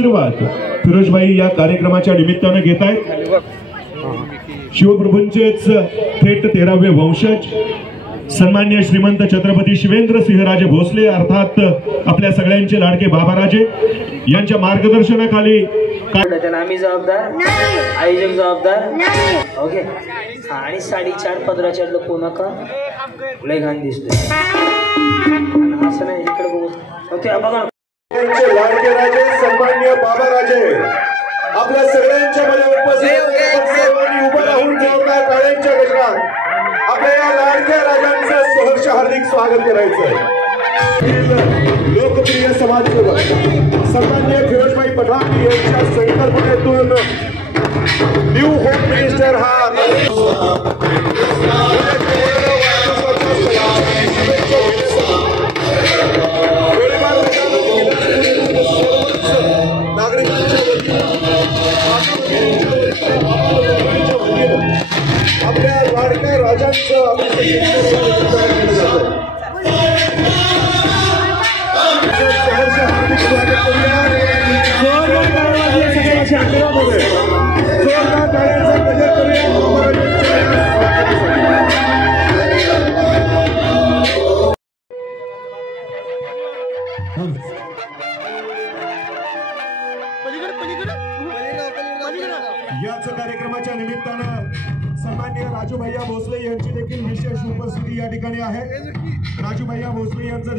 आशीर्वाद फिरोजभाई या कार्यक्रमाच्या निमित्ताने घेत आहेत। शिवप्रभूंचेच थेट 13वे वंशज सन्मान्य श्रीमंत छत्रपती शिवेंद्र सिंहराजे भोसले अर्थात आपल्या सगळ्यांचे लाडके बाबाराजे यांच्या मार्गदर्शनाखाली आम्ही जबाबदार आयोजक जबाबदार ओके। आणि 4.5 पदराच्या लोक नका लय घाण दिसतोय असं नाही इकडे बघू ओके। बघा लाडके राजे सन्मान्य बाबाराजे आपल्या सगळ्यांच्या मध्ये उपस्थित उभं राहून जोरदार टाळ्यांच्या गजरात आपल्या या लाडक्या राजांचं सहर्ष हार्दिक स्वागत करायचं। लोकप्रिय समाजसेवक सन्माननीय फिरोजभाई पठाण यांच्या संकल्पनेतून न्यू होम मिनिस्टर हा आपल्या लाडक्या राजांचं याच कार्यक्रमाच्या निमित्तानं सन्माननीय राजू भैया भोसले यांची देखील विशेष उपस्थिती या ठिकाणी आहे। राजू भैया भोसले यांचं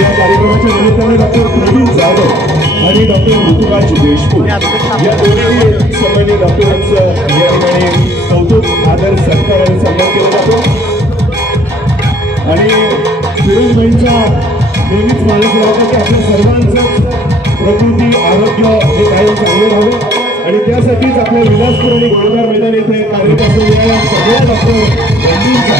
या कार्यक्रमाच्या निमित्ताने डॉक्टर प्रवीण जाधव आणि डॉक्टर ऋतुराज देशमुख या दोन्ही सन्माननीय डॉक्टरांचं या ठिकाणी कौतुक आदर सत्कार आणि सन्मान केला जातो। आणि फिरोजभाईंचा नेहमीच मानस राहतो की आपल्या सर्वांचंच प्रकृती आरोग्य हे कायम चांगले राहावे आणि त्यासाठीच आपल्या विलासपूर आणि गोळदार मैदान येथे कार्यक्रम सगळ्या डॉक्टर बंधूंचा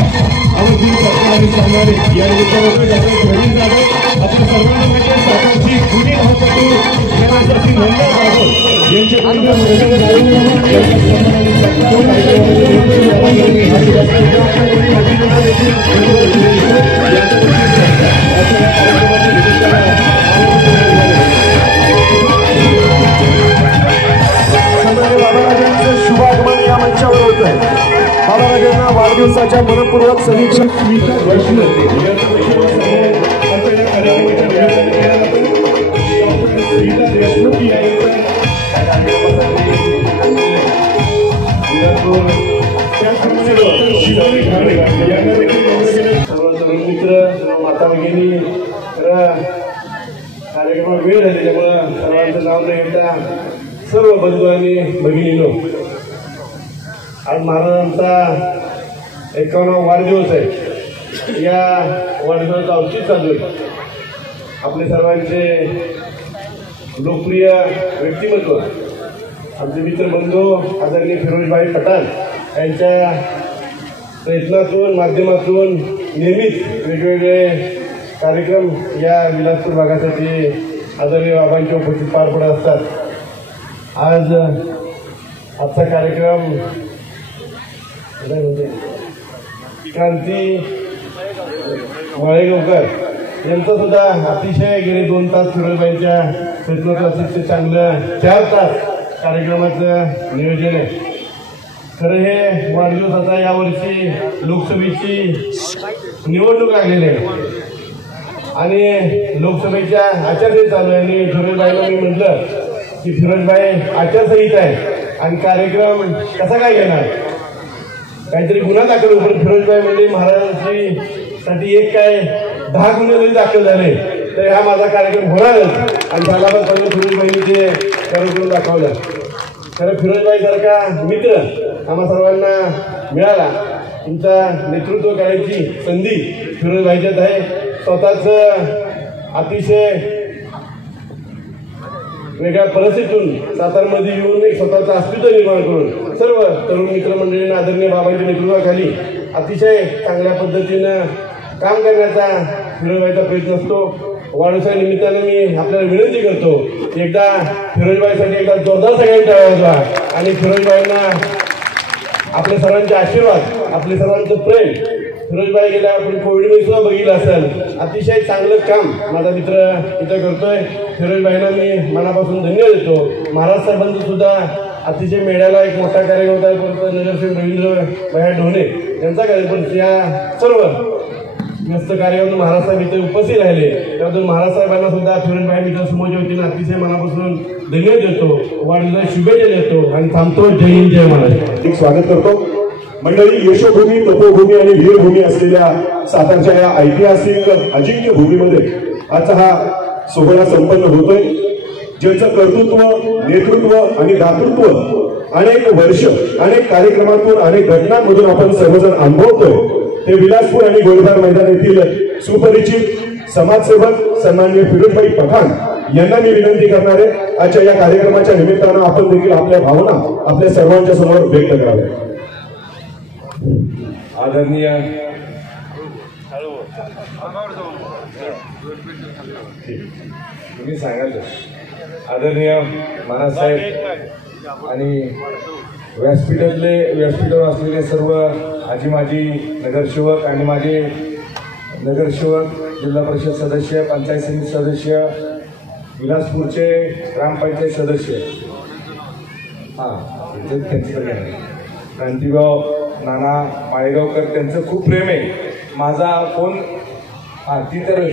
आवडती सत्कार आणि सन्मान या निमित्ताने डॉक्टर प्रवीण जाधव आपल्या सर्वांना माहिती आहे सरकारची जुनी धावपटू ज्ञानासाठी नंदा जाधव यांचे बाबाराजांचं शुभागमन या मंचावर होत आहे। बाबाराजांना वाढदिवसाच्या मनपूर्वक सदिच्छा मित्र माता भगिनी कार्यक्रमात वेळ झाली त्यामुळं सर्वांचं नाव न घेता सर्व बंधू आणि भगिनीनो आज महाराजांचा 51वा वाढदिवस आहे। या वाढदिवसाचं औचित्य साधून आपले सर्वांचे लोकप्रिय व्यक्तिमत्व आमचे मित्र बंधू आदरणीय फिरोजभाई पठाण यांच्या प्रयत्नातून माध्यमातून नेहमीच वेगवेगळे कार्यक्रम या विलासपूर भागासाठी आदरणीय बाबांच्या उपस्थित पार पडत असतात। आजचा कार्यक्रम क्रांती माळेगावकर यांचा सुद्धा अतिशय गेले 2 तास फिरोजभाईंच्या प्रयत्नातून चांगलं 4 तास कार्यक्रमाचं नियोजन आहे। खरं हे वाढदिवसाचा यावर्षी लोकसभेची निवडणूक लागलेली आहे आणि लोकसभेच्या आचारसंहिता चालू आहे आणि फिरोजभाईला मी म्हटलं की फिरोजभाई आचारसंहिता आहे आणि कार्यक्रम कसा काय घेणार काहीतरी गुन्हा दाखल होतो। फिरोजभाई म्हणजे महाराजांसाठी एक काय 10 गुन्हे जरी दाखल झाले तर हा माझा कार्यक्रम होणारच आणि झाल्याबद्दल फिरोजभाईंनी ते कार्यक्रम दाखवलं। खरं फिरोजभाई सारखा मित्र आम्हा सर्वांना मिळाला। तुमचा नेतृत्व करायची संधी फिरोजभाईच्यात आहे। स्वतःच अतिशय वेगळ्या परिस्थितीतून सातारमध्ये येऊन एक स्वतःचं अस्तित्व निर्माण करून सर्व तरुण मित्रमंडळींना आदरणीय बाबांच्या नेतृत्वाखाली अतिशय चांगल्या पद्धतीनं काम करण्याचा फिरोजभाईचा प्रयत्न असतो। वाढदिवसा निमित्तानं मी आपल्याला विनंती करतो, एकदा फिरोजबाईसाठी एकदा जोरदार सगळ्यांनी टाळ्या वाजवा आणि फिरोजबाईंना आपल्या सर्वांचे आशीर्वाद, आपले सर्वांचं प्रेम. फिरोजबाई गेल्या आपण कोविडमध्ये सुद्धा बघितलं असेल, अतिशय चांगलं काम माझा मित्र इथं करतोय. फिरोजबाईंना मी मनापासून धन्यवाद देतो. महाराज साहेबांचं सुद्धा अतिशय मेळ्याला एक मोठा कार्यक्रम होता, परंतु नगरसेवक रवींद्र भैया ढोणे यांचा कार्यक्रम, या सर्व व्यस्त कार्यावरून महाराज साहेब इथे उपस्थित राहिले. त्याबद्दल महाराज साहेबांना सुद्धा फिरोजबाई मित्र समूहाच्या वतीने अतिशय मनापासून धन्यवाद देतो, वाढदिवसाच्या शुभेच्छा देतो आणि थांबतो. जय हिंद, जय महाराज. एक स्वागत करतो. मंडळी, यशोभूमी, तपोभूमी आणि वीरभूमी असलेल्या सातारच्या या ऐतिहासिक अजिंक्य भूमीमध्ये आजचा हा सोहळा संपन्न होतोय. ज्यांचं कर्तृत्व, नेतृत्व आणि दातृत्व अनेक वर्ष, अनेक कार्यक्रमातून, अनेक घटनांमधून आपण सर्वजण अनुभवतोय, ते विलासपूर आणि गोळीबार मैदान येथील सुपरिचित समाजसेवक सन्माननीय फिरोजबाई पठाण यांना मी विनंती करणार आहे, आजच्या या कार्यक्रमाच्या निमित्तानं आपण देखील आपल्या भावना आपल्या सर्वांच्या समोर व्यक्त कराव्या. आदरणीय तुम्ही सांगाल आदरणीय महाराज साहेब आणि व्यासपीठावर असलेले सर्व आजी माजी नगरसेवक आणि माझे नगरसेवक, जिल्हा परिषद सदस्य, पंचायत समिती सदस्य, विलासपूरचे ग्रामपंचायत सदस्य, क्रांतिभाऊ नाना माळेगावकर, त्यांचं खूप प्रेम आहे. माझा फोन ती तर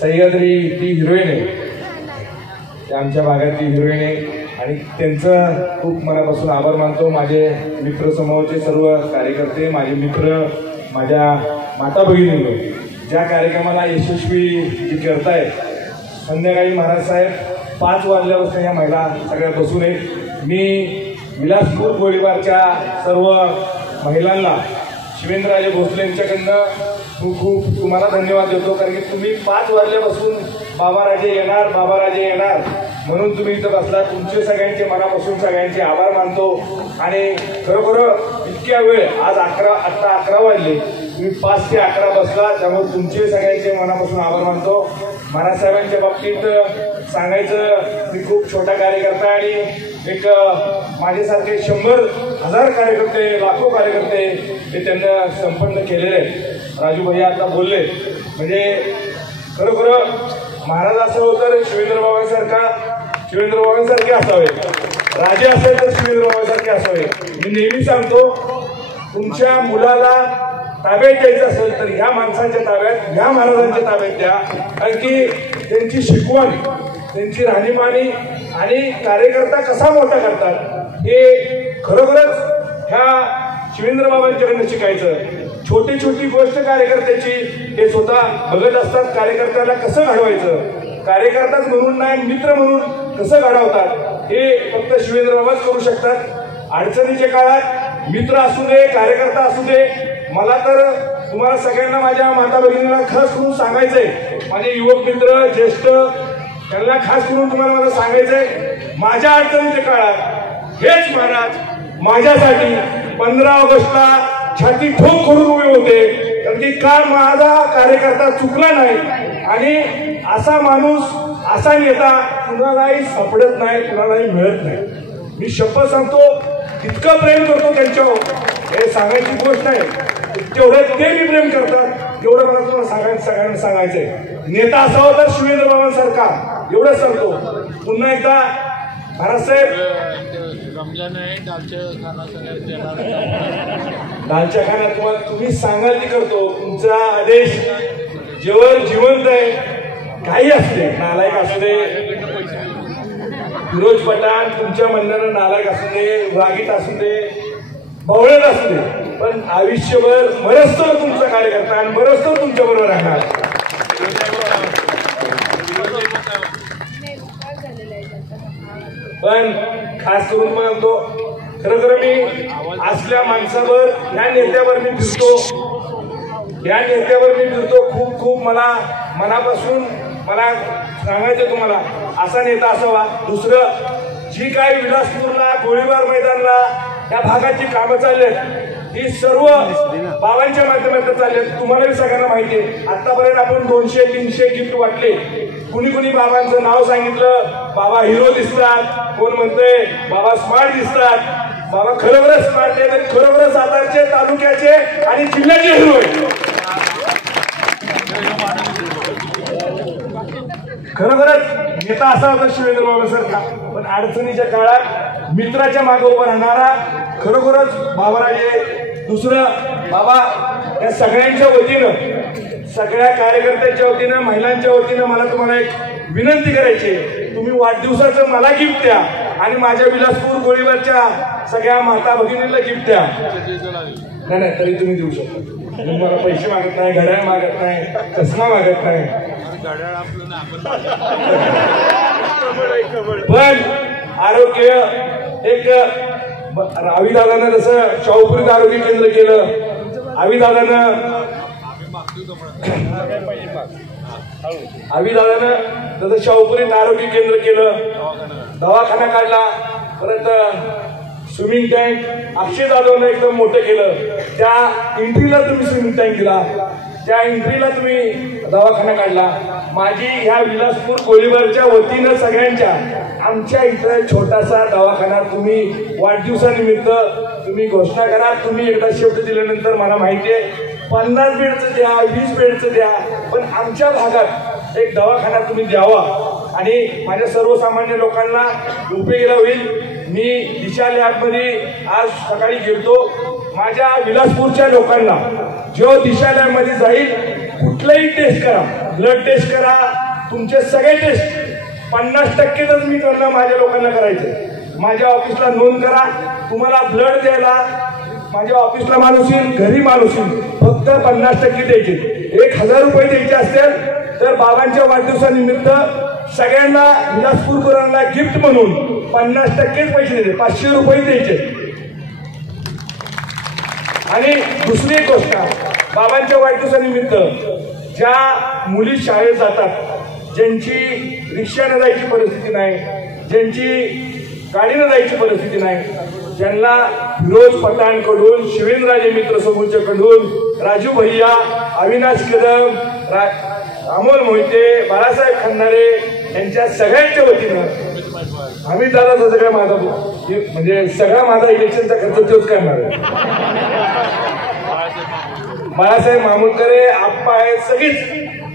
सह्याद्री, ती हिरोईन आहे, ती आमच्या भागातली हिरोईन आहे आणि त्यांचं खूप मनापासून आभार मानतो. माझे मित्र समूहाचे सर्व कार्यकर्ते, माझे मित्र, माझ्या माता भगिनी ज्या कार्यक्रमाला यशस्वी जी करताय. संध्याकाळी महाराज साहेब 5 वाजल्यापासून या महिला सगळ्या बसून आहेत. मी विलासपूर गोळीबारच्या सर्व महिलांना शिवेंद्रराजे भोसले यांच्याकडनं खूप तुम्हाला धन्यवाद देतो, कारण की तुम्ही 5 वाजल्यापासून बाबाराजे येणार, बाबाराजे येणार म्हणून तुम्ही इथं बसला. तुमचे सगळ्यांचे मनापासून सगळ्यांचे आभार मानतो. आणि खरोखर इतक्या वेळ, आज आता 11 वाजले, तुम्ही 5 ते 11 बसला, त्यामुळे तुमचे सगळ्यांचे मनापासून आभार मानतो. महाराज साहेबांच्या बाबतीत सांगायचं, मी खूप छोटा कार्यकर्ता आणि एक माझ्यासारखे 100,000 कार्यकर्ते, लाखो कार्यकर्ते हे त्यांना संपन्न केलेले आहेत. राजू भैया आता बोलले, म्हणजे खरोखर महाराज असं होतं, शिवेंद्रबाबांसारखे असावे, राजे असेल तर शिवेंद्रबाबांसारखे असावे. मी नेहमी सांगतो, तुमच्या मुलाला ताब्यात द्यायचं असेल तर ह्या माणसांच्या ताब्यात, ह्या महाराजांच्या ताब्यात द्या, कारण की त्यांची शिकवण, त्यांची राहणीमानी आणि कार्यकर्ता कसा मोठा करतात हे खरोखरच ह्या शिवेंद्रबाबांच्याकडनं शिकायचं. छोटी छोटी गोष्ट कार्यकर्त्याची ते स्वतः बघत असतात. कार्यकर्त्याला कसं घडवायचं, कार्यकर्ताच म्हणून नाही, मित्र म्हणून कसं घडवतात हे फक्त शिवेंद्रबाबाच करू शकतात. अडचणीच्या काळात मित्र असू दे, कार्यकर्ता असू दे, मला तर तुम्हाला सगळ्यांना, माझ्या माता भगिनीला खास करून सांगायचंय, माझे युवक मित्र, ज्येष्ठ, त्यांना खास करून तुम्हाला मला सांगायचंय, माझ्या अडचणीच्या काळात हेच महाराज माझ्यासाठी 15 ऑगस्टला छाती ठोक करून उभे होते, कारण की का माझा कार्यकर्ता चुकला नाही. आणि असा माणूस, असा नेता कुणालाही सापडत नाही, कुणालाही मिळत नाही. मी शपथ सांगतो, इतकं प्रेम करतो त्यांच्यावर, हे सांगायची गोष्ट नाही. तेवढं ते मी प्रेम करतात, एवढं मला तुम्हाला सगळ्यांना सांगायचंय. नेता असावा तर शिवेंद्रबाबांसारखा, एवढंच सांगतो. पुन्हा एकदा महाराज साहेब, रमजान आहे, दालच्या खाण्यात तुम्ही सांगाल ती करतो. तुमचा आदेश जेवण जिवंत आहे, काही असते, नालायक असू दे, फिरोज पठाण तुमच्या म्हणण्यानं नालायक असू दे, वागीत असू दे, भवळत असू दे, पण आयुष्यभर बरंच तुमचा कार्यकर्ता आणि बरंच तुमच्या बरोबर राहणार. पण खास करून म्हणतो, खरं मी असल्या माणसावर, या नेत्यावर मी फिरतो, खूप खूप मला मनापासून मला सांगायचं तुम्हाला, असा नेता असावा. दुसरं, जी काही विलासपूरला, गोळीबार मैदानला या भागाची कामं चाललेत, ही सर्व बाबांच्या माध्यमातून चाललेत. तुम्हालाही सगळ्यांना माहिती आहे, आतापर्यंत आपण 200-300 गिफ्ट वाटले. कुणी कुणी बाबांचं नाव सांगितलं, बाबा हिरो दिसतात, कोण म्हणतंय बाबा स्मार्ट दिसतात. बाबा खरोखरच स्मार्ट आहे, खरोखरच सातारचे, तालुक्याचे आणि जिल्ह्याचे हिरो आहेत. खरोखरच नेता असा होता शिवेंद्र बाबासारखा, पण अडचणीच्या काळात मित्राच्या मागे उभा राहणारा खरोखरच बाबाराजे. दुसरं बाबा या सगळ्यांच्या वतीनं, सगळ्या कार्यकर्त्यांच्या वतीनं, महिलांच्या वतीनं मला तुम्हाला एक विनंती करायची आहे. तुम्ही वाढदिवसाचं मला गिफ्ट द्या आणि माझ्या विलासपूर गोळीबारच्या सगळ्या माता भगिनीला गिफ्ट द्या. नाही तरी तुम्ही देऊ शकता. मी मला पैसे मागत नाही, घड्याळ मागत नाही, चष्मा मागत नाही, पण आरोग्य एक आविदादानं जसं शाहूपुरीत आरोग्य केंद्र केलं, आविदादानं जसं शाहूपुरीत आरोग्य केंद्र केलं, दवाखाना काढला, परत स्विमिंग टँक अक्षय जाधवनं एकदम मोठं केलं. त्या एंट्रीला तुम्ही स्विमिंग टँक दिला, त्या एंट्रीला तुम्ही दवाखाना काढला. माझी ह्या विलासपूर गोळीबारच्या वतीनं सगळ्यांच्या आमच्या इथं छोटासा दवाखाना तुम्ही वाढदिवसानिमित्त तुम्ही घोषणा करा. तुम्ही एकदा शब्द दिल्यानंतर मला माहिती आहे 50 बेडचं द्या, 20 बेडचं द्या, पण आमच्या भागात एक दवाखाना तुम्ही द्यावा आणि माझ्या सर्वसामान्य लोकांना उपयोगीला होईल. मी दिशा लॅबमध्ये आज सकाळी गेलतो. माझ्या विलासपूरच्या लोकांना जो दिशा लॅबमध्ये जाईल, कुठलाही टेस्ट करा, ब्लड टेस्ट करा, तुमचे सगळे टेस्ट 50%च मी त्यांना माझ्या लोकांना करायचं. माझ्या ऑफिसला नोंद करा. तुम्हाला ब्लड द्यायला माझ्या ऑफिसला माणूस येईल, घरी माणूस येईल, फक्त 50% द्यायचे. 1000 रुपये द्यायचे असतील तर बाबांच्या वाढदिवसानिमित्त सगळ्यांना विलासपूरकरांना गिफ्ट म्हणून 50%च पैसे द्यायचे, 500 रुपये द्यायचे. आणि दुसरी एक गोष्ट, बाबांच्या वाढदिवसानिमित्त ज्या मुली शाळेत जातात, ज्यांची रिक्षाने जायची परिस्थिती नाही, ज्यांची गाडीनं जायची परिस्थिती नाही, ज्यांना फिरोज पठाणकडून, शिवेंद्रराजे मित्र समूहच्याकडून, राजू भैया, अविनाश कदम, अमोल मोहिते, बाळासाहेब खंडारे यांच्या सगळ्यांच्या वतीनं आम्ही दादाचा सगळा माझा म्हणजे सगळा माझा इलेक्शनचा खर्च तोच करणार आहे. बाळासाहेब मामुलकरे, आप्पा आहेत,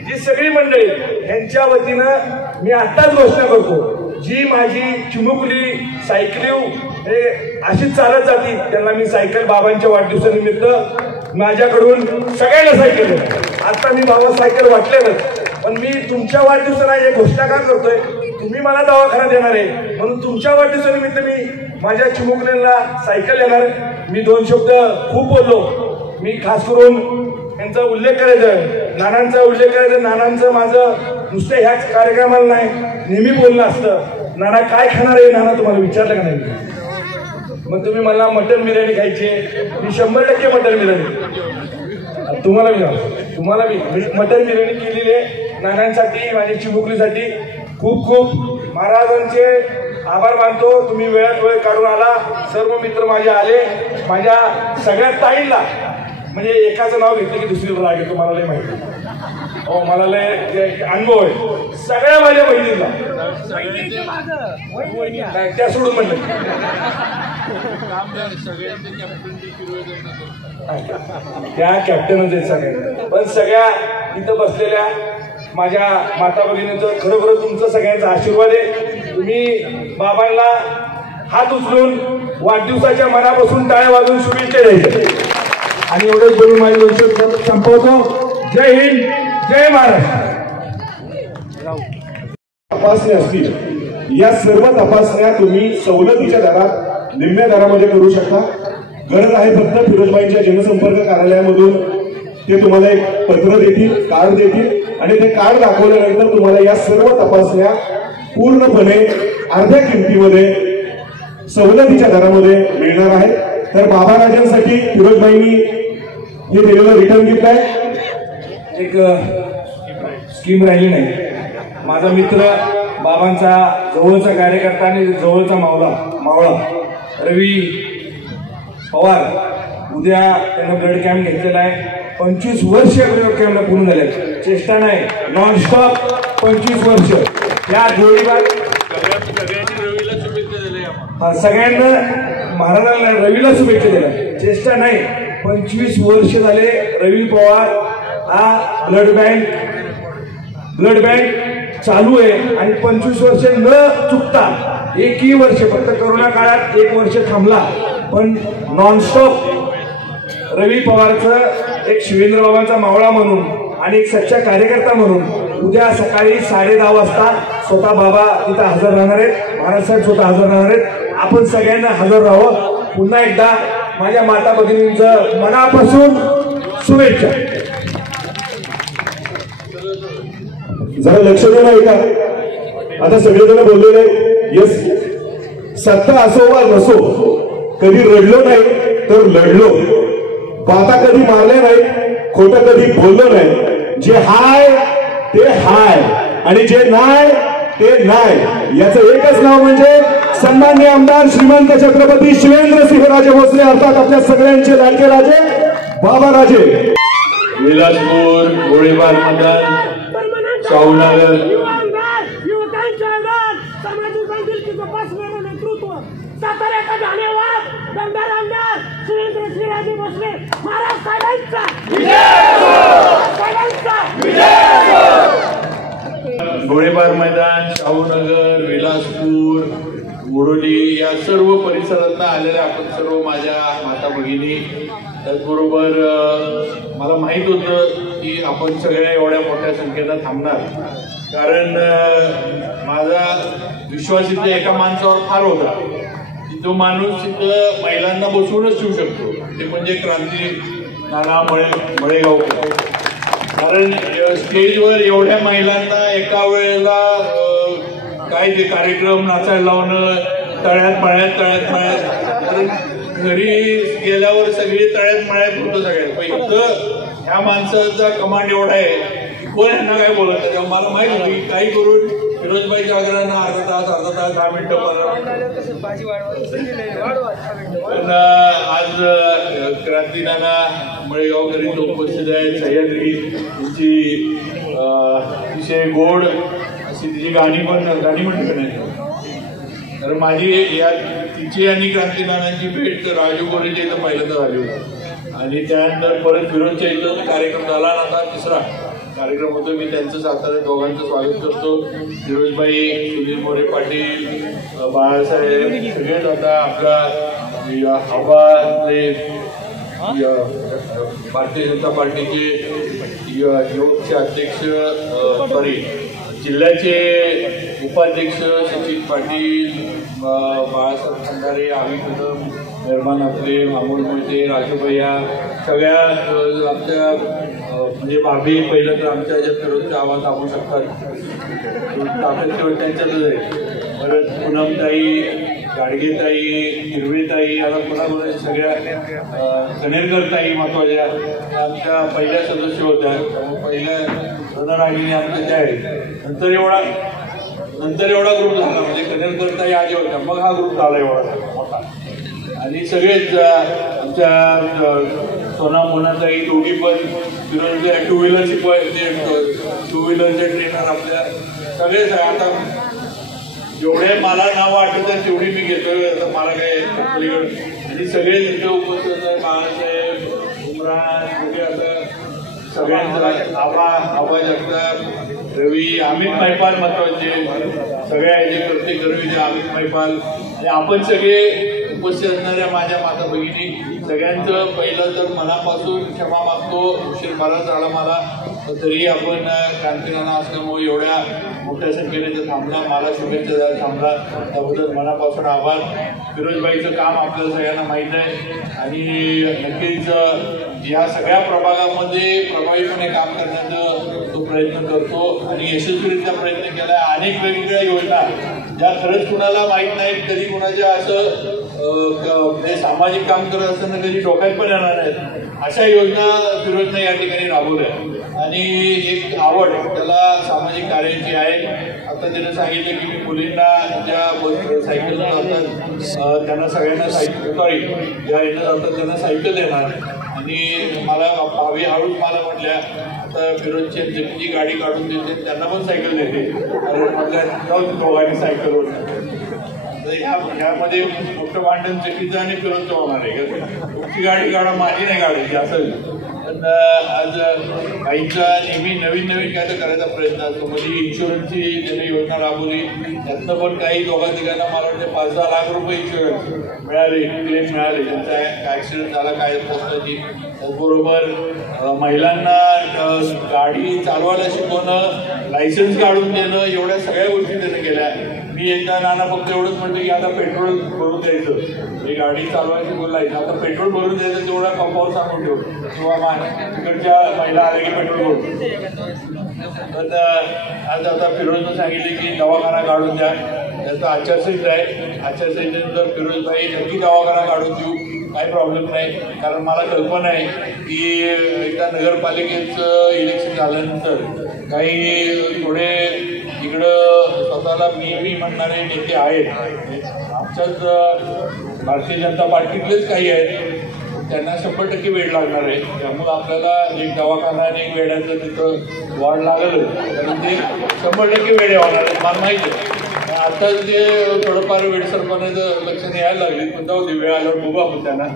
जी सगळी मंडळी यांच्या वतीनं मी आत्ताच घोषणा करतो, जी माझी चिमुकली सायकलीव हे अशीच चालत जाती त्यांना मी सायकल बाबांच्या वाढदिवसानिमित्त माझ्याकडून सगळ्यांना सायकल आहे. आता मी बाबा सायकल वाटलेलंच, पण मी तुमच्या वाढदिवसाला एक घोषणा का करतोय, तुम्ही मला दवाखाना देणार आहे म्हणून तुमच्या वाढदिवसानिमित्त मी माझ्या चिमुकलीला सायकल देणार. मी 2 शब्द खूप बोललो. मी खास करून यांचा उल्लेख करायचा, नानांचा उल्लेख करायचा. नानांचं माझं नुसतं ह्याच कार्यक्रमाला नाही, नेहमी बोलणं असतं. नाना काय खाणार आहे, नाना तुम्हाला विचारलं का नाही? मग तुम्ही मला मटन बिर्याणी खायची, मी 100% मटन बिर्याणी तुम्हाला मी मटन बिर्याणी केलेली आहे. नानांसाठी, माझ्या चिमुकलीसाठी खूप खूप महाराजांचे आभार मानतो. तुम्ही वेळात वेळ काढून आला, सर्व मित्र माझे आले. माझ्या सगळ्या ताईंना, म्हणजे एकाचं नाव घेतलं की दुसरीला राग येतो, मला लय माहिती हो, मला लय अनुभव आहे. सगळ्या माझ्या बहिणींना त्या सोडून म्हणलं त्या कॅप्टनच आहेत सगळ्या, पण सगळ्या इथं बसलेल्या माझ्या माता भगिनींचं खरोखर तुमचं सगळ्यांचा आशीर्वाद आहे. तुम्ही बाबांना हात उचलून वाढदिवसाच्या मनापासून टाळ्या वाजवून शुभेच्छा द्यायच्या. आणि एवढेच बोलून माझी गोष्ट संपवतो. जय हिंद, जय महाराष्ट्र. तपासण्या असतील, या सर्व तपासण्या तुम्ही सवलतीच्या दरात, निम्म्या दरामध्ये करू शकता. गरज आहे फक्त फिरोजबाईंच्या जनसंपर्क कार्यालयामधून ते तुम्हाला एक पत्र देतील, कार्ड देतील आणि ते कार्ड दाखवल्यानंतर तुम्हाला या सर्व तपासण्या पूर्णपणे अर्ध्या किमतीमध्ये सवलतीच्या दरामध्ये मिळणार आहेत. तर बाबा राजांसाठी फिरोजबाईंनी हे दिलेलं रिटर्न गिफ्ट आहे. एक स्कीम राहिली नाही. माझा मित्र, बाबांचा जवळचा कार्यकर्ता आणि जवळचा मावळा रवी पवार, उद्या त्यानं ब्लड कॅम्प घेतलेला आहे. 25 वर्ष ब्लड कॅम्पला पूर्ण झाले. चेष्टा नाही, नॉनस्टॉप 25 वर्ष या गोळीबार सगळ्यांना महाराजांना रवीला शुभेच्छा दिल्या. चेष्टा नाही, 25 वर्ष झाले रवी पवार हा ब्लड बँक चालू आहे आणि 25 वर्ष न चुकता एकही वर्ष, फक्त करोना काळात 1 वर्ष थांबला, पण नॉनस्टॉप रवी पवारचं एक शिवेंद्र बाबांचा मावळा म्हणून आणि एक सच्चा कार्यकर्ता म्हणून उद्या सकाळी 10:30 वाजता स्वतः बाबा तिथं हजर राहणार आहेत, महाराज साहेब स्वतः हजर राहणार आहेत. आपण सगळ्यांना हजर राहावं. पुन्हा एकदा माझ्या माता भगिनींचं मनापासून शुभेच्छा. जरा लक्ष द्या नाही का, आता सगळेजण बोललेले. येस, सत्ता असो वा नसो, कधी रडलो नाही तर लढलो, बाता कधी मारल्या नाही, खोटं कधी बोललो नाही. जे हाय ते हाय आणि जे नाही ते नाही. याचं एकच नाव म्हणजे सन्माननीय आमदार श्रीमंत छत्रपती शिवेंद्रसिंहराजे भोसले, अर्थात आपल्या सगळ्यांचे लाडके राजे बाबाराजे. विलासपूर, गोळीबार मैदान, शाहूनगर, सामाजिक बांधिलकीचं 5 वेळा नेतृत्व, साताऱ्याचा धन्यवाद. दमदार आमदार शिवेंद्रसिंहराजे भोसले महाराज साहेबांचा गोळीबार मैदान, शाहूनगर, विलासपूर, मुडोली या सर्व परिसरातून आलेल्या आपण सर्व माझ्या माता भगिनी. त्याचबरोबर मला माहीत होतं की आपण सगळ्या एवढ्या मोठ्या संख्येनं थांबणार, कारण माझा विश्वास इथे एका माणसावर फार होता की तो माणूस इथं महिलांना बसवूनच ठेवू शकतो, ते म्हणजे क्रांती नाना मळेगावकर. कारण स्टेजवर एवढ्या महिलांना एका वेळेला काय ते कार्यक्रम नाचायला लावणं, तळ्यात मळ्यात, कारण घरी गेल्यावर सगळी तळ्यात मळ्यात होतं सगळ्यात. पण इथं ह्या माणसाचा कमांड एवढा आहे कोण यांना काय बोलत नाही. तेव्हा मला माहित होती काही करून फिरोजबाईच्या आग्रहानं अर्धा तास 10 मिनिटं पण आज क्रांती नाना मळेगावकर इथं उपस्थित आहेत. सह्याद्री तिची अतिशय गोड अशी तिची गाणी म्हणते नाही. तर माझी तिची आणि क्रांती नानांची भेट राजू गोरेच्या इथं पहिल्यांदा झाली होती आणि त्यानंतर परत फिरोजच्या इथं कार्यक्रम झाला. आता 3रा कार्यक्रम होतो. मी त्यांचं साताऱ्यात दोघांचं स्वागत करतो. फिरोजबाई, सुनील मोरे पाटील, बाळासाहेब सगळेच आता आपला आबाचे भारतीय जनता पार्टीचे युवकचे अध्यक्ष, जिल्ह्याचे उपाध्यक्ष सचिन पाटील, बाळासाहेब खंडारे, आवी कदम, निर्माण आपले, अमोल मोहिते, राजूभैया, सगळ्या आमच्या म्हणजे भाभी पहिलं तर आमच्या ह्याच्यात फिरोजचा आवाज दाबू शकतात, ताकद तेवढं त्यांच्यातच आहे. परत पूनमताई, गाडगेताई, हिरवेताई, आता पुन्हा सगळ्या कनेरकरताई महत्वाच्या आमच्या पहिल्या सदस्य होत्या. पहिल्या रणरागिणी आमच्या त्या आहेत. नंतर एवढा ग्रुप झाला, म्हणजे कनेरकरताई आधी होत्या, मग हा ग्रुप झाला एवढा मोठा. आणि सगळेच आमच्या सोना मोनाताई दोघी पण फिरोजच्या 2 व्हीलर शिकवायचे, 2 व्हीलरचे ट्रेनर आपल्या सगळेच. आता जेवढे मला नाव आठवतात तेवढी मी घेतोय, आता मला काय आणि सगळे तिथे उपस्थित आहे. बाळासाहेब, उमरान, म्हणजे आता सगळ्यांचं आबा जगताप, रवी, अमित मैपाल महत्वाचे, सगळ्या याचे प्रत्येक रवीचे अमित मैपाल आणि आपण सगळे उपस्थित असणाऱ्या माझ्या माता भगिनी सगळ्यांचं पहिलं तर मनापासून क्षमा मागतो. उशीर बराच झाला मला, तरी आपण क्रांतीनाना असल्यामुळे एवढ्या मोठ्या संख्येने थांबला, मला शुभेच्छा द्यायला थांबला, त्याबद्दल मनापासून आभार. फिरोजबाईचं काम आपल्याला सगळ्यांना माहीत आहे आणि नक्कीच या सगळ्या प्रभागामध्ये प्रभावीपणे काम करण्याचा तो प्रयत्न करतो आणि यशस्वीरित्या प्रयत्न केला. अनेक वेगवेगळ्या योजना ज्या खरंच कुणाला माहीत नाहीत, कधी कुणाच्या असं सामाजिक काम करत असताना कधी डोक्यात पण येणार नाहीत, अशा योजना फिरोजनं या ठिकाणी राबवल्या आणि एक आवड त्याला सामाजिक कार्याची आहे. आता त्यानं सांगितलं की मी मुलींना ज्या सायकलनं जातात त्यांना सगळ्यांना सायकल ज्या येणं जातात त्यांना सायकल देणार आणि मला भावी हळूच मला म्हटल्या आता फिरोजची जी गाडी काढून देते त्यांना पण सायकल देते, कारण आपल्या जाऊन दोघांनी सायकलवर. तर ह्यामध्ये मोठं भांडण चकीचं आणि फिरोजचं होणार आहे का, तुमची गाडी काढा माझी नाही काढायची असं. पण आज बाईकचा नेहमी नवीन नवीन काय तर करायचा प्रयत्न असतो. म्हणजे इन्शुरन्सची ज्याने योजना राबवली त्यातनं पण काही दोघा तिघांना मला वाटतं 5-10 लाख रुपये इन्शुरन्स मिळाले, क्लेम मिळाले. त्यांचा ॲक्सिडेंट झाला काय पोस्टाची. त्याचबरोबर महिलांना गाडी चालवायला शिकवणं, लायसन्स काढून देणं, एवढ्या सगळ्या गोष्टी त्याने केल्या. मी एकदा नाना फक्त एवढंच म्हणतो की आता पेट्रोल भरून द्यायचं, ही गाडी चालवायची बोलायचं, आता पेट्रोल भरून द्यायचं तेवढा पंपावर सांगून ठेव किंवा तिकडच्या महिला आल्या की पेट्रोल भरून. तर आज आता फिरोजनं सांगितले की दवाखाना काढून द्या, त्याचा आचारसंहिता आहे. आचारसंहितेनंतर फिरोजबाई नक्की दवाखाना काढून देऊ, काही प्रॉब्लेम नाही. कारण मला कल्पना आहे की एकदा नगरपालिकेचं इलेक्शन झाल्यानंतर काही थोडे इकडं स्वतःला मी म्हणणारे नेते आहेत, आमच्याच भारतीय जनता पार्टीतलेच काही आहेत, त्यांना 100% वेळ लागणार आहे. त्यामुळे आपल्याला एक दवाखाना आणि एक वेळाचं तिथं वाढ लागलं कारण ते 100% वेळ होणार आहे, मला माहिती आहे. आता ते थोडंफार वेळसरपणाचं लक्षण यायला लागले, पण जाऊ दे, वेळ आल्यावर बघू आपण त्यांना.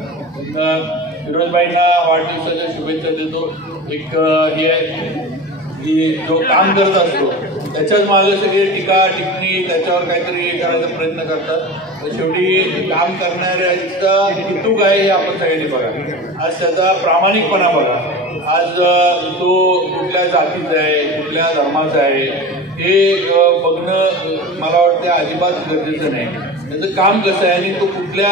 फिरोजबाईंना वाढदिवसाच्या शुभेच्छा देतो. एक हे आहे की जो काम करत असतो त्याच्याच मागे सगळे टीका टिप्पणी त्याच्यावर काहीतरी करायचा प्रयत्न करतात. तर शेवटी काम करणाऱ्याचा हेतू काय हे आपण सगळ्यांनी बघा. आज त्याचा प्रामाणिकपणा बघा. आज तो कुठल्या जातीचा आहे, कुठल्या धर्माचा आहे हे बघणं मला वाटतं अजिबात गरजेचं नाही. त्याचं काम कसं आहे आणि तो कुठल्या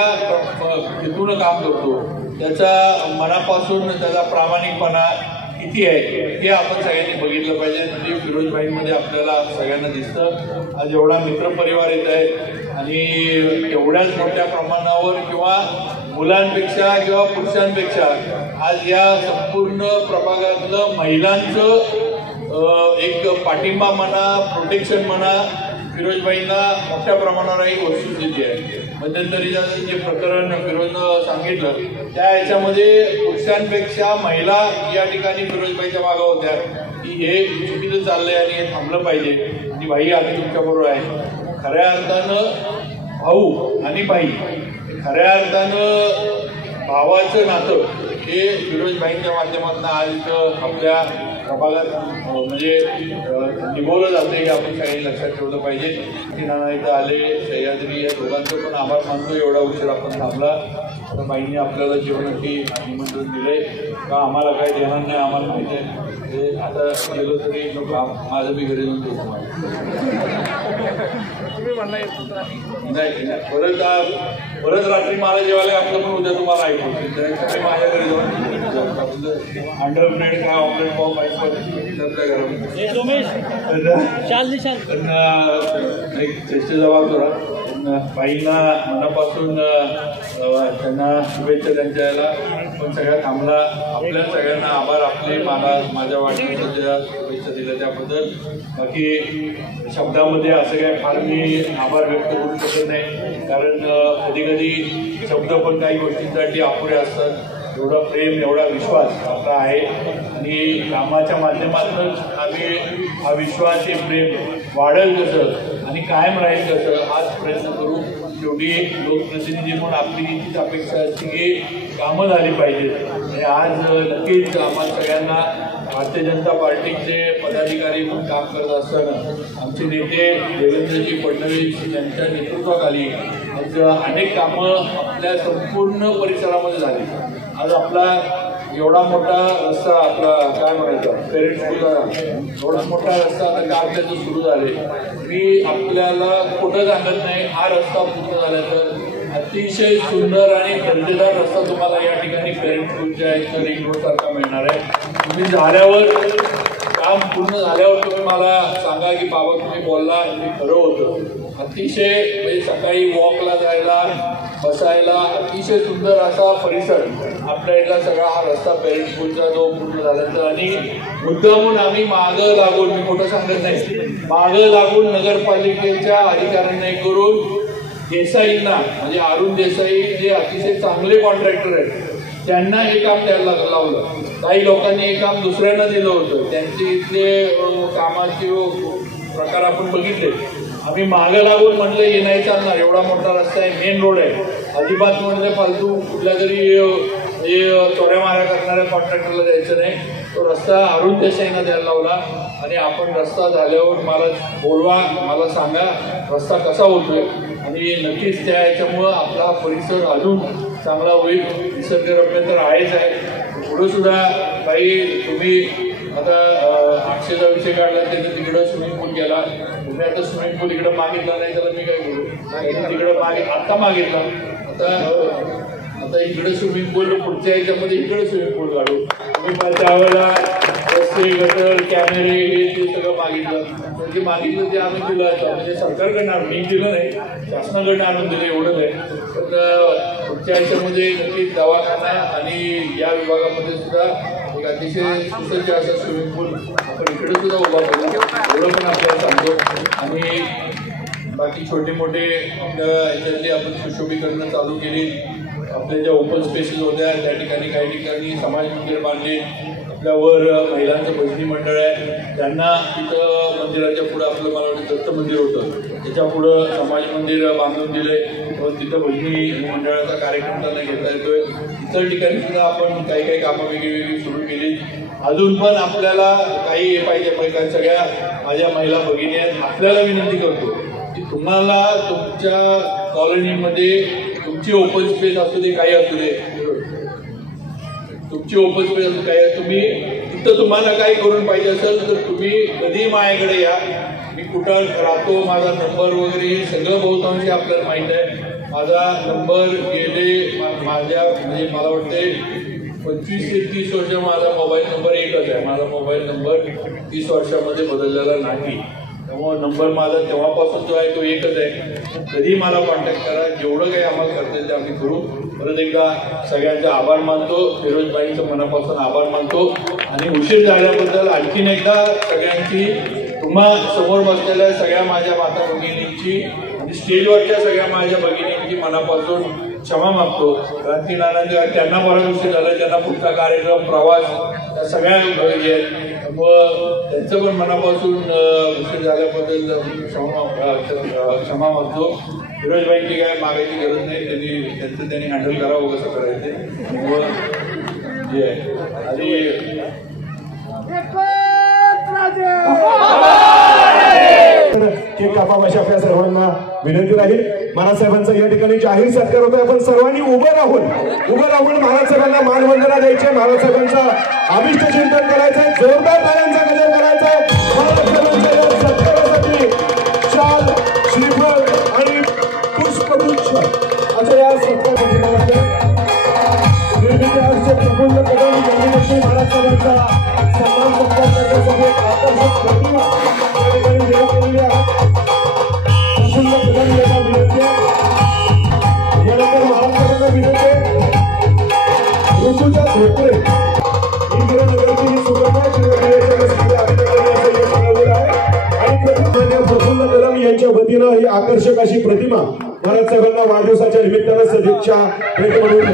हेतूनं काम करतो, त्याचा मनापासून त्याचा प्रामाणिकपणा किती आहे हे आपण सगळ्यांनी बघितलं पाहिजे. ते फिरोजबाईंमध्ये आपल्याला सगळ्यांना दिसतं. आज एवढा मित्रपरिवार येत आहे आणि एवढ्याच मोठ्या प्रमाणावर किंवा मुलांपेक्षा किंवा पुरुषांपेक्षा आज या संपूर्ण प्रभागातलं महिलांचं एक पाठिंबा म्हणा, प्रोटेक्शन म्हणा, फिरोजबाईंना मोठ्या प्रमाणावर एक वस्तुस्थिती आहे. मध्यंतरीचं जे प्रकरण फिरोजनं सांगितलं त्या ह्याच्यामध्ये पुरुषांपेक्षा महिला या ठिकाणी फिरोजबाईच्या मागं होत्या की हे चुकीचं चाललंय आणि हे थांबलं पाहिजे. ती बाई आधी तुमच्याबरोबर आहे. खऱ्या अर्थानं भाऊ आणि बाई, खऱ्या अर्थानं भावाचं नातं हे फिरोजबाईंच्या माध्यमातून आज आपल्या प्रभागात म्हणजे निभवलं जातं हे आपण काही लक्षात ठेवलं पाहिजे. की नाना इथं आले, सह्याद्री या दोघांचं पण आभार मानतो. एवढा उशीर आपण थांबला. आता बाईंनी आपल्याला जेवणाची निमंत्रण दिलंय का आम्हाला काय देणार नाही आम्हाला माहिती आहे. ते आता गेलो तरी माझं बी घरी जाऊन देतो नाही. परत रात्री मला जेवायला आपलं पण उद्या तुम्हाला ऐकू माझ्या घरी जाऊन अंडर ब्रेड काय ऑमलेट पाव चेष्टा जबाब थोडा बाईंना मनापासून त्यांना शुभेच्छा त्यांच्या याला पण सगळ्या थांबला. आपल्या सगळ्यांना आभार. आपले मला माझ्या वाढदिवसाच्या शुभेच्छा दिल्या त्याबद्दल. बाकी शब्दामध्ये असं काय फार मी आभार व्यक्त करू शकत नाही कारण कधी कधी शब्द पण काही गोष्टींसाठी अपुरे असतात. एवढा प्रेम एवढा विश्वास आपला आहे आणि कामाच्या माध्यमातूनच आम्ही हा विश्वास हे प्रेम वाढेल कसं आणि कायम राहील कसं हाच प्रयत्न करू. शेवटी लोकप्रतिनिधी म्हणून आपली हीच अपेक्षा असते की कामं झाली पाहिजेत. आणि आज नक्कीच आम्हाला सगळ्यांना भारतीय जनता पार्टीचे पदाधिकारी म्हणून काम करत असताना आमचे नेते देवेंद्रजी फडणवीस यांच्या नेतृत्वाखाली आज अनेक कामं आपल्या संपूर्ण परिसरामध्ये झाली. आज आपला एवढा मोठा रस्ता आपला काय म्हणायचं पेरेंट स्कूलचा एवढा मोठा रस्ता आता काम त्याचं सुरू झाले. मी आपल्याला कुठं सांगत नाही हा रस्ता पूर्ण झाला तर अतिशय सुंदर आणि दर्जेदार रस्ता तुम्हाला या ठिकाणी पेरेंट स्कूलच्या इथं रिंग रोड सारखा मिळणार आहे. तुम्ही झाल्यावर काम पूर्ण झाल्यावर तुम्ही मला सांगा की बाबा तुम्ही बोलला हे खरं होतं. अतिशय म्हणजे सकाळी वॉकला जायला बसायला अतिशय सुंदर असा परिसर आपल्या इथला सगळा हा रस्ता पेरेंट स्कूलचा जो पूर्ण झाल्याचा आणि मुद्दामून आम्ही मागं लागून मी मोठं सांगत नाही मागं लागून नगरपालिकेच्या अधिकाऱ्यांना करून देसाईंना म्हणजे अरुण देसाई जे अतिशय चांगले कॉन्ट्रॅक्टर आहेत त्यांना हे काम द्यायला लावलं. काही लोकांनी हे काम दुसऱ्यांना दिलं होतं, त्यांचे इथले कामाचे प्रकार आपण बघितले. आम्ही मागं लागून म्हटलं हे नाही चालणार, एवढा मोठा रस्ता आहे, मेन रोड आहे, अजिबात म्हटलं फालतू कुठल्या तरी चोऱ्या माऱ्या करणाऱ्या कॉन्ट्रॅक्टरला द्यायचं नाही. तो रस्ता अरुण देसाईंना द्यायला लावला आणि आपण रस्ता झाल्यावर मला बोलवा, मला सांगा रस्ता कसा होतोय आणि नक्कीच त्या याच्यामुळं आपला परिसर अजून चांगला होईल. निसर्गरम्य तर आहेच आहे, पुढे सुद्धा काही तुम्ही आता अक्षयचा विषय काढला, त्याने तिकडं स्विमिंग पूल केला, तुम्ही आता स्विमिंग पूल इकडं मागितला नाही त्याला मी काय करू, तिकडं आत्ता मागितला, आता इकडे स्विमिंग पूल पुढच्या याच्यामध्ये इकडे स्विमिंग पूल काढू. तुम्ही त्यावेळेला रस्ते गटर कॅमेरे हे ते सगळं मागितलं, म्हणजे मागितलं ते आम्ही दिलं, म्हणजे सरकारकडनं मी दिलं नाही, शासनाकडनं आणून दिलं एवढंच आहे. पण पुढच्या याच्यामध्ये नक्कीच दवाखाना आणि या विभागामध्ये सुद्धा एक अतिशय सुसज्ज असा स्विमिंग पूल आपण इकडे सुद्धा उभा करू, एवढं पण आपल्याला सांगतो. आणि बाकी छोटे मोठे याच्यातली आपण सुशोभीकरणं चालू केली. आपल्या ज्या ओपन स्पेसेस होत्या त्या ठिकाणी काही ठिकाणी समाज मंदिर बांधले, आपल्यावर महिलांचं भजनी मंडळ आहे, त्यांना तिथं मंदिराच्या पुढं आपलं मला वाटतं दत्त मंदिर होतं, त्याच्या पुढं समाज मंदिर बांधून दिले व तिथं भजनी मंडळाचा कार्यक्रम त्यांना घेता येतोय. इतर ठिकाणी सुद्धा आपण काही काही कामं वेगळी सुरू केली. अजून पण आपल्याला काही पाहिजे, सगळ्या माझ्या महिला भगिनी आहेत, आपल्याला विनंती करतो की तुम्हाला तुमच्या कॉलनीमध्ये तुमची ओपन स्पेस असू दे, काही असू दे, तुमची ओपन स्पेस असू काय, तुम्ही तिथं तुम्हाला काही करून पाहिजे असेल तर तुम्ही कधी माझ्याकडे या, मी कुठं राहतो, माझा नंबर वगैरे हे सगळं बहुतांशी आपल्याला माहीत आहे. माझा नंबर गेले माझ्या म्हणजे मला वाटते 25 ते 30 वर्ष माझा मोबाईल नंबर एकच आहे. माझा मोबाईल नंबर 30 वर्षामध्ये बदललेला नाही, त्यामुळे नंबर माझा तेव्हापासून जो आहे तो एकच आहे. कधी मला कॉन्टॅक्ट करा, जेवढं काही आम्हाला करता येईल ते आम्ही करू. परत एकदा सगळ्यांचे आभार मानतो, फिरोजबाईंचं मनापासून आभार मानतो आणि उशीर झाल्याबद्दल आणखीन एकदा सगळ्यांची, तुम्हा समोर बसलेल्या सगळ्या माझ्या माता भगिनींची आणि स्टेजवरच्या सगळ्या माझ्या भगिनींची मनापासून क्षमा मागतो. क्रांतीनारायण त्यांना बराच उशीर झाला, त्यांना पुढचा कार्यक्रम प्रवास त्या सगळ्या त्यामुळं त्यांचं पण मनापासून उशीर झाल्याबद्दल क्षमा मागतो. फिरोजबाईंची काय मागायची गरज नाही, त्यांनी हँडल करावं कसं करायचं जे आहे. आणि केक कापावाशी आपल्या सर्वांना विनंती राहील. महाराज साहेबांचा या ठिकाणी जाहीर सत्कार होतोय. आपण सर्वांनी उभं राहून महाराज साहेबांना मानवंदना द्यायची, महाराज साहेबांचं अभिष्ट चिंतन करायचंय, जोरदार टाळ्यांचा गजर करायचा आहे. महाराज साहेबांच्या या सत्कारासाठी शाल, श्रीफळ आणि पुष्पगुच्छ असं या सत्कार प्रफुल्ल कदम यांनी नक्की महाराज साहेबांचा सन्मान सत्कार करण्यासाठी आकर्षक प्रतिमा या ठिकाणी देण्यात आलेली आहे. प्रफुल्ल कदम यांना विनंती आहे. यानंतर महाराज साहेबांना विनंती आहे ऋतूच्या धोत्रे इंदिरानगरची ही सुगंधा आणि प्रफुल्ल कदम यांच्या वतीनं ही आकर्षक अशी प्रतिमा महाराज साहेबांना वाढदिवसाच्या निमित्तानं सदिच्छा भेट म्हणून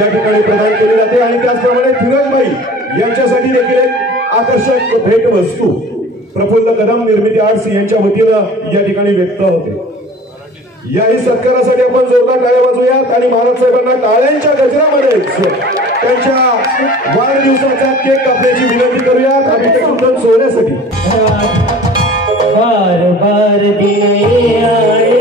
या ठिकाणी प्रदान केली जाते. आणि त्याचप्रमाणे फिरोजबाई यांच्यासाठी देखील एक आकर्षक भेट वस्तू प्रफुल्ल कदम निर्मिती आर्ट्स यांच्या वतीनं या ठिकाणी व्यक्त होते. याही सत्कारासाठी आपण जोरदार टाळ्या वाजवूयात आणि महाराज साहेबांना टाळ्यांच्या गजरामध्ये त्यांच्या वाढदिवसाचा केक कापण्याची विनंती करूयात. अभिषेक सोहळ्यासाठी बार बार दिन आए